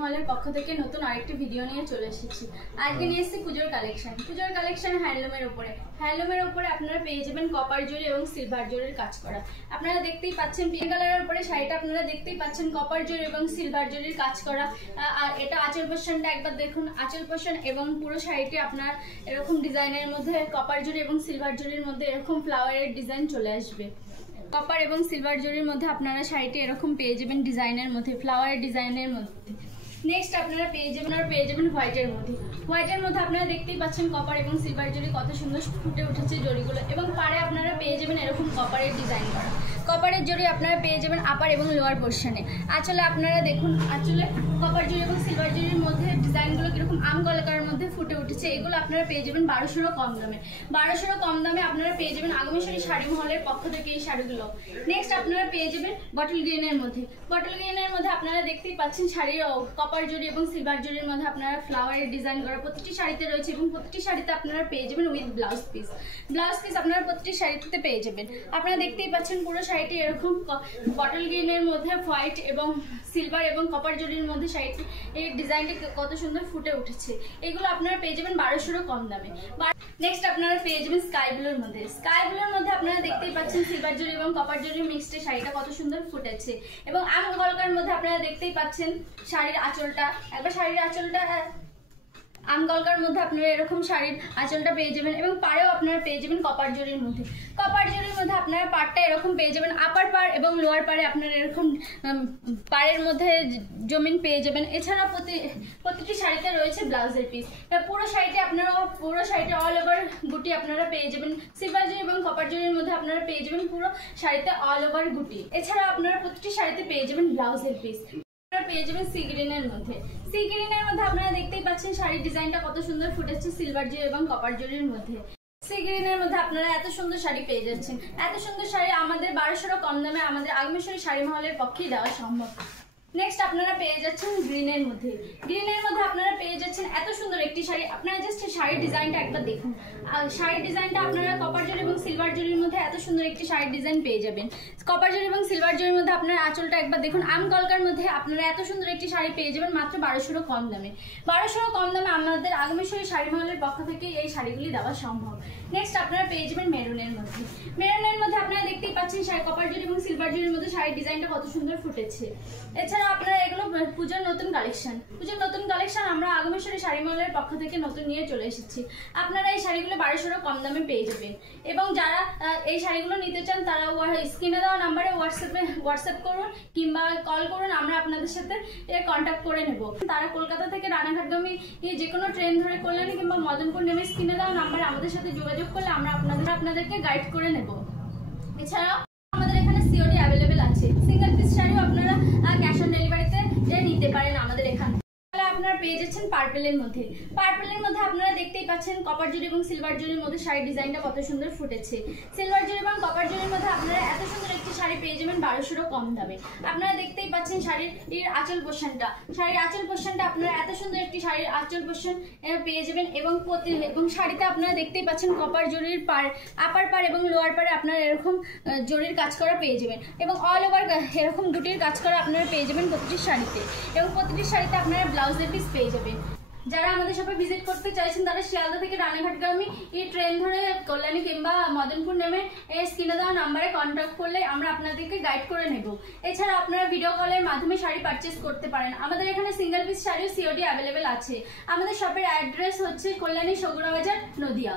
মলের পক্ষ থেকে নতুন আরেকটি ভিডিও নিয়ে চলে এসেছি। আজকে নিয়ে এসেছি পুজোর কালেকশন হ্যান্ডলুমের উপরে আপনারা পেয়ে যাবেন কপার জরি এবং সিলভার জরির কাজ করা। আপনারা দেখতেই পাচ্ছেন পিঙ্ক কালারের উপরে শাড়িটা, আপনারা দেখতেই পাচ্ছেন কপার জরি এবং সিলভার জরির কাজ করা। আর এটা আঁচল পোর্শনটা একবার দেখুন, আঁচল পোর্শন এবং পুরো শাড়িটি আপনার এরকম ডিজাইনের মধ্যে কপার জরি এবং সিলভার জরির মধ্যে এরকম ফ্লাওয়ারের ডিজাইন চলে আসবে। কপার এবং সিলভার জরির মধ্যে আপনারা শাড়িটি এরকম পেয়ে যাবেন ডিজাইনের মধ্যে, ফ্লাওয়ারের ডিজাইনের মধ্যে। নেক্সট আপনারা পেয়ে যাবেন হোয়াইটের মধ্যে আপনারা দেখতেই পাচ্ছেন কপার এবং সিলভার জরি কত সুন্দর ফুটে উঠেছে জরিগুলো, এবং পাড়ে আপনারা পেয়ে যাবেন এরকম কপারের ডিজাইন করা। কপারের জরি আপনারা পেয়ে যাবেন আপার এবং লোয়ার পোর্শনে। আঁচলে আপনারা দেখুন, আঁচলে কপার জরি এবং সিলভার জরির মধ্যে ডিজাইনগুলো কিরকম আম কলাকারের মধ্যে ফুটে উঠেছে। এগুলো আপনারা পেয়ে যাবেন 1200 কম দামে। 1200 কম দামে আপনারা পেয়ে যাবেন আগমেশ্বরী শাড়ি মহলের পক্ষ থেকে এই শাড়িগুলো। নেক্সট আপনারা পেয়ে যাবেন বটল গ্রিনের মধ্যে আপনারা দেখতেই পাচ্ছেন শাড়ির কপার জরি এবং সিলভার জরির মধ্যে আপনারা ফ্লাওয়ারের ডিজাইন করা প্রতিটি শাড়িতে রয়েছে, এবং প্রতিটি শাড়িতে আপনারা পেয়ে যাবেন উইথ ব্লাউজ পিস আপনারা প্রতিটি শাড়িতে পেয়ে যাবেন। আপনারা দেখতেই পাচ্ছেন পুরো শাড়িটি এরকম বটল গ্রিনের মধ্যে হোয়াইট এবং সিলভার এবং কপার জরির মধ্যে শাড়িটি এই ডিজাইনটি কত সুন্দর ফুটে উঠেছে। এগুলো আপনারা পেয়ে যাবেন 1200 কম দামে। নেক্সট আপনারা পেয়ে যাবেন স্কাই ব্লুর মধ্যে আপনারা দেখতেই পাচ্ছেন সিলভার জরি এবং কপার জরির মিক্সড শাড়িটা কত সুন্দর ফুটেছে, এবং আম কলকার মধ্যে আপনারা দেখতেই পাচ্ছেন শাড়ির আঁচলটা, আম কলকার মধ্যে আপনারা এরকম শাড়ির আঁচলটা পেয়ে যাবেন, এবং পাড়েও আপনারা পেয়ে যাবেন কপার জরির মধ্যে আপনারা পাড়টা এরকম পেয়ে যাবেন। আপার পাড় এবং লোয়ার পাড়ে আপনারা এরকম পাড়ের মধ্যে জমিন পেয়ে যাবেন। এছাড়া প্রতিটি শাড়িতে রয়েছে ব্লাউজের পিস। পুরো শাড়িটা অল ওভার গুটি আপনারা পেয়ে যাবেন। সিলভার জরি এবং কপার জরির মধ্যে আপনারা পেয়ে যাবেন পুরো শাড়িতে অল ওভার গুটি। এছাড়া আপনারা প্রতিটি শাড়িতে পেয়ে যাবেন ব্লাউজের পিস। পেয়ে যাবেন সি গ্রিনের মধ্যে আপনারা দেখতেই পাচ্ছেন শাড়ির ডিজাইনটা কত সুন্দর ফুটেছে সিলভার জরি এবং কপার জরির মধ্যে। সি গ্রিনের মধ্যে আপনারা এত সুন্দর শাড়ি পেয়ে যাচ্ছেন। এত সুন্দর শাড়ি আমাদের 1200 কম দামে আমাদের আগমেশ্বরী শাড়ি মহলের পক্ষেই দেওয়া সম্ভব। নেক্সট আপনারা পেয়ে যাচ্ছেন গ্রিনের মধ্যে আপনারা পেয়ে যাচ্ছেন এত সুন্দর একটি শাড়ি। আপনারা জাস্ট শাড়ির ডিজাইনটা একবার দেখুন। শাড়ির ডিজাইনটা আপনারা কপার জরি এবং সিলভার জরির মধ্যে এত সুন্দর একটি শাড়ির ডিজাইন পেয়ে যাবেন। কপার জরি এবং সিলভার জরির মধ্যে আপনারা আঁচলটা একবার দেখুন। আম কলকার মধ্যে আপনারা এত সুন্দর একটি শাড়ি পেয়ে যাবেন মাত্র 1200 কম দামে। 1200 কম দামে আমাদের আগমেশ্বরী শাড়ি মহলের পক্ষ থেকে এই শাড়িগুলি দেওয়া সম্ভব। নেক্সট আপনারা পেয়ে যাবেন মেরুনের মধ্যে আপনারা দেখতেই পাচ্ছেন কপার জরি এবং সিলভার জরির মধ্যে শাড়ির ডিজাইনটা কত সুন্দর ফুটেছে। এছাড়া আপনারা এগুলো পুজোর নতুন কালেকশন আমরা আগমেশ্বরী শাড়ি মহলের পক্ষ থেকে নতুন নিয়ে চলে এসেছি। আপনারা এই শাড়িগুলো 1200 কম দামে পেয়ে যাবেন, এবং যারা এই শাড়িগুলো নিতে চান তারা স্ক্রিনে দেওয়া নাম্বারে হোয়াটসঅ্যাপ করুন কিংবা কল করুন, আমরা আপনাদের সাথে কন্ট্যাক্ট করে নেব। তারা কলকাতা থেকে রানাঘাটগামী যে কোনো ট্রেন ধরে কল্যাণী কিংবা মদনপুর নেমে স্ক্রিনে দেওয়া নাম্বারে আমাদের সাথে যোগাযোগ করলে আমরা আপনাদেরকে গাইড করে নেব। এছাড়াও আমাদের এখানে সিওডি অ্যাভেলেবেল আছে। সিঙ্গেল পিস শাড়িও আপনারা ক্যাশ অন ডেলিভারিতে নিতে পারেন আমাদের এখানে। আপনারা পেয়ে যাচ্ছেন পার্পেলের মধ্যে আপনারা দেখতেই পাচ্ছেন কপার জরি এবং সিলভার জরির মধ্যে শাড়ির ডিজাইনটা কত সুন্দর ফুটেছে। সিলভার জরি এবং কপার জরির মধ্যে আপনারা এত সুন্দর একটি শাড়ি পেয়ে যাবেন 1200 কম দামে। আপনারা দেখতেই পাচ্ছেন শাড়ির আঁচল পোর্শনটা আপনারা এত সুন্দর একটি শাড়ির আঁচল পোর্শন পেয়ে যাবেন, এবং শাড়িতে আপনারা দেখতেই পাচ্ছেন কপার জরির আপার পাড় এবং লোয়ার পাড়ে আপনারা এরকম জরির কাজ করা পেয়ে যাবেন, এবং অল ওভার এরকম গুটির কাজ করা আপনারা পেয়ে যাবেন প্রতিটি শাড়িতে, এবং প্রতিটি শাড়িতে আপনারা ব্লাউজের পিস পেয়ে যাবেন। যারা আমাদের শপে ভিজিট করতে চাইছেন তারা শিয়ালদা থেকে রানাঘাটগামী ট্রেন ধরে কল্যাণী কিংবা মদনপুর নেমে স্ক্রিনে দেওয়া নাম্বারে কন্ট্যাক্ট করলে আমরা আপনাদেরকে গাইড করে নেব। এছাড়া আপনারা ভিডিও কলের মাধ্যমে শাড়ি পারচেস করতে পারেন। আমাদের এখানে সিঙ্গেল পিস শাড়িও সিওডি অ্যাভেলেবেল আছে। আমাদের শপের অ্যাড্রেস হচ্ছে কল্যাণী সগুনা বাজার, নদিয়া।